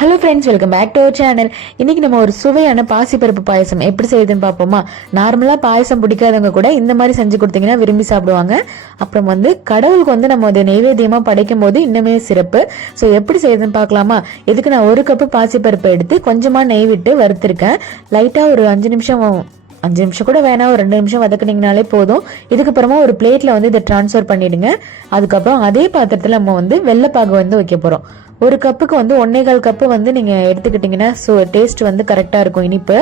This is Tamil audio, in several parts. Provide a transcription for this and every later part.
Hello friends welcome back to our channel இன்னைக்கு நம்ம ஒரு சுவையான பாசிப்பருப்பு பாயசம் எப்படி செய்யுதுன்னு பார்ப்போமா? நார்மலாக பாயசம் பிடிக்காதவங்க கூட இந்த மாதிரி செஞ்சு கொடுத்தீங்கன்னா விரும்பி சாப்பிடுவாங்க. அப்புறம் வந்து கடவுளுக்கு வந்து நம்ம அதை நைவேத்தியமாக படைக்கும் போது இன்னுமே சிறப்பு. ஸோ எப்படி செய்யுதுன்னு பார்க்கலாமா? இதுக்கு நான் ஒரு கப்பு பாசிப்பருப்பு எடுத்து கொஞ்சமாக நெய் விட்டு வறுத்துருக்கேன். லைட்டாக ஒரு அஞ்சு நிமிஷம் அஞ்சு நிமிஷம் கூட வேணாம் ஒரு ரெண்டு நிமிஷம் வதக்குனீங்கனாலே போதும். இதுக்கப்புறமா ஒரு பிளேட்டில் வந்து இதை ட்ரான்ஸ்ஃபர் பண்ணிடுங்க. அதுக்கப்புறம் அதே பாத்திரத்தில் நம்ம வந்து வெள்ளைப்பாகு வந்து வைக்க போகிறோம் ஒரு கப்புக்கு வந்து ஒன்னேகால் கப்பு வந்து நீங்கள் எடுத்துக்கிட்டிங்கன்னா ஸோ டேஸ்ட் வந்து கரெக்டாக இருக்கும் இனிப்பு.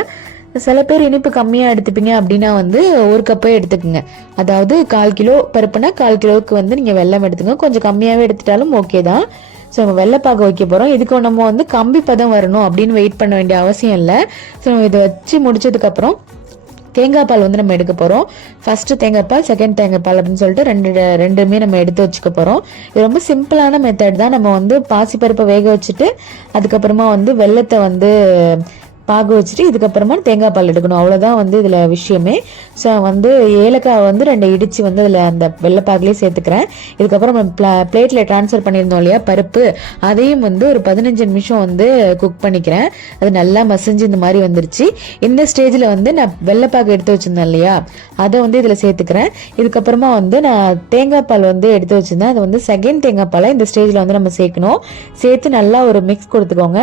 சில பேர் இனிப்பு கம்மியாக எடுத்துப்பீங்க அப்படின்னா வந்து ஒரு கப்பே எடுத்துக்கோங்க. அதாவது கால் கிலோ பருப்புனா கால் கிலோவுக்கு வந்து நீங்கள் வெள்ளம் எடுத்துங்க கொஞ்சம் கம்மியாகவே எடுத்துட்டாலும் ஓகே தான். ஸோ நம்ம வெள்ளைப்பாக வைக்க போகிறோம் இதுக்கு நம்ம வந்து கம்பி பதம் வரணும் அப்படின்னு வெயிட் பண்ண வேண்டிய அவசியம் இல்லை. ஸோ இதை வச்சு முடிச்சதுக்கப்புறம் தேங்காய் பால் வந்து நம்ம எடுக்க போகிறோம் ஃபஸ்ட்டு தேங்காய் பால் செகண்ட் தேங்காய் பால் அப்படின்னு சொல்லிட்டு ரெண்டு ரெண்டுமே நம்ம எடுத்து வச்சுக்க போகிறோம் இது ரொம்ப சிம்பிளான மெத்தட் தான். நம்ம வந்து பாசிப்பருப்பை வேக வச்சுட்டு அதுக்கப்புறமா வந்து வெள்ளத்தை வந்து பாகு வச்சுட்டு இதுக்கப்புறமா தேங்காய் பால் எடுக்கணும். அவ்வளோதான் வந்து இதில் விஷயமே. ஸோ வந்து ஏலக்காய் வந்து ரெண்டு இடித்து வந்து அதில் அந்த வெள்ளைப்பாகுலேயே சேர்த்துக்கிறேன். இதுக்கப்புறம் நம்ம ப்ளா பிளேட்டில் ட்ரான்ஸ்ஃபர் பண்ணியிருந்தோம் இல்லையா பருப்பு. அதையும் வந்து ஒரு பதினஞ்சு நிமிஷம் வந்து குக் பண்ணிக்கிறேன். அது நல்லா மசிஞ்சு இந்த மாதிரி வந்துருச்சு. இந்த ஸ்டேஜில் வந்து நான் வெள்ளைப்பாகு எடுத்து வச்சுருந்தேன் இல்லையா அதை வந்து இதில் சேர்த்துக்கிறேன். இதுக்கப்புறமா வந்து நான் தேங்காய் பால் வந்து எடுத்து வச்சுருந்தேன். அது வந்து செகண்ட் தேங்காய் பாலை இந்த ஸ்டேஜில் வந்து நம்ம சேர்க்கணும். சேர்த்து நல்லா ஒரு மிக்ஸ் கொடுத்துக்கோங்க.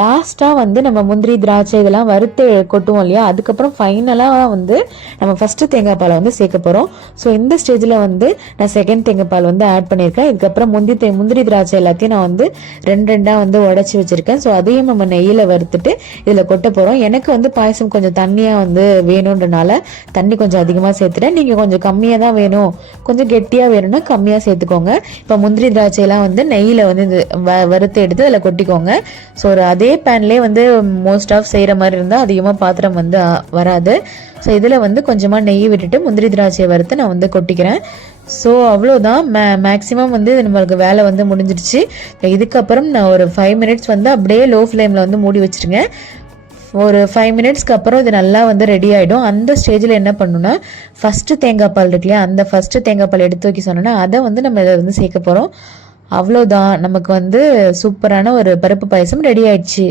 லாஸ்ட்டாக வந்து நம்ம முந்திரி திராட்சை இதெல்லாம் வறுத்து கொட்டுவோம் இல்லையா? அதுக்கப்புறம் ஃபைனலாக வந்து நம்ம ஃபஸ்ட்டு தேங்காய் பாலை வந்து சேர்க்க போகிறோம் ஸோ இந்த ஸ்டேஜில் வந்து நான் செகண்ட் தேங்காய் பால் வந்து ஆட் பண்ணியிருக்கேன். இதுக்கப்புறம் முந்தி தே முந்திரி திராட்சை எல்லாத்தையும் நான் வந்து ரெண்டு ரெண்டாக வந்து உடச்சி வச்சுருக்கேன். ஸோ அதையும் நம்ம நெய்யில் வறுத்துட்டு இதில் கொட்ட போகிறோம் எனக்கு வந்து பாயசம் கொஞ்சம் தண்ணியாக வந்து வேணுன்றனால தண்ணி கொஞ்சம் அதிகமாக சேர்த்துட்டேன். நீங்கள் கொஞ்சம் கம்மியாக தான் வேணும். கொஞ்சம் கெட்டியாக வேணும்னா கம்மியாக சேர்த்துக்கோங்க. இப்போ முந்திரி திராட்சையெல்லாம் வந்து நெய்யில் வந்து இது வ- வறுத்து எடுத்து அதில் கொட்டிக்கோங்க. ஸோ ஒரு அதே பேன்லேயே வந்து மோஸ்ட் ஆஃப் செய்கிற மாதிரி இருந்தால் அதிகமாக பாத்திரம் வந்து வராது. ஸோ இதில் வந்து கொஞ்சமாக நெய் விட்டுட்டு முந்திரி திராட்சையை வறுத்து நான் வந்து கொட்டிக்கிறேன். ஸோ அவ்வளோதான் மே மேக்ஸிமம் வந்து நம்மளுக்கு வேலை வந்து முடிஞ்சிடுச்சு. இதுக்கப்புறம் நான் ஒரு ஃபைவ் மினிட்ஸ் வந்து அப்படியே லோ ஃப்ளேமில் வந்து மூடி வச்சிருங்க. ஒரு ஃபைவ் மினிட்ஸ்க்கு அப்புறம் இது நல்லா வந்து ரெடி ஆகிடும் அந்த ஸ்டேஜில் என்ன பண்ணணும்னா ஃபஸ்ட்டு தேங்காய் பால் இருக்கு இல்லையா? அந்த ஃபஸ்ட்டு தேங்காய் பால் எடுத்து வைக்க சொன்னோன்னா அதை வந்து நம்ம இதை வந்து சேர்க்க போகிறோம் அவ்வளோதான் நமக்கு வந்து சூப்பரான ஒரு பருப்பு பாயசம் ரெடி ஆயிடுச்சு.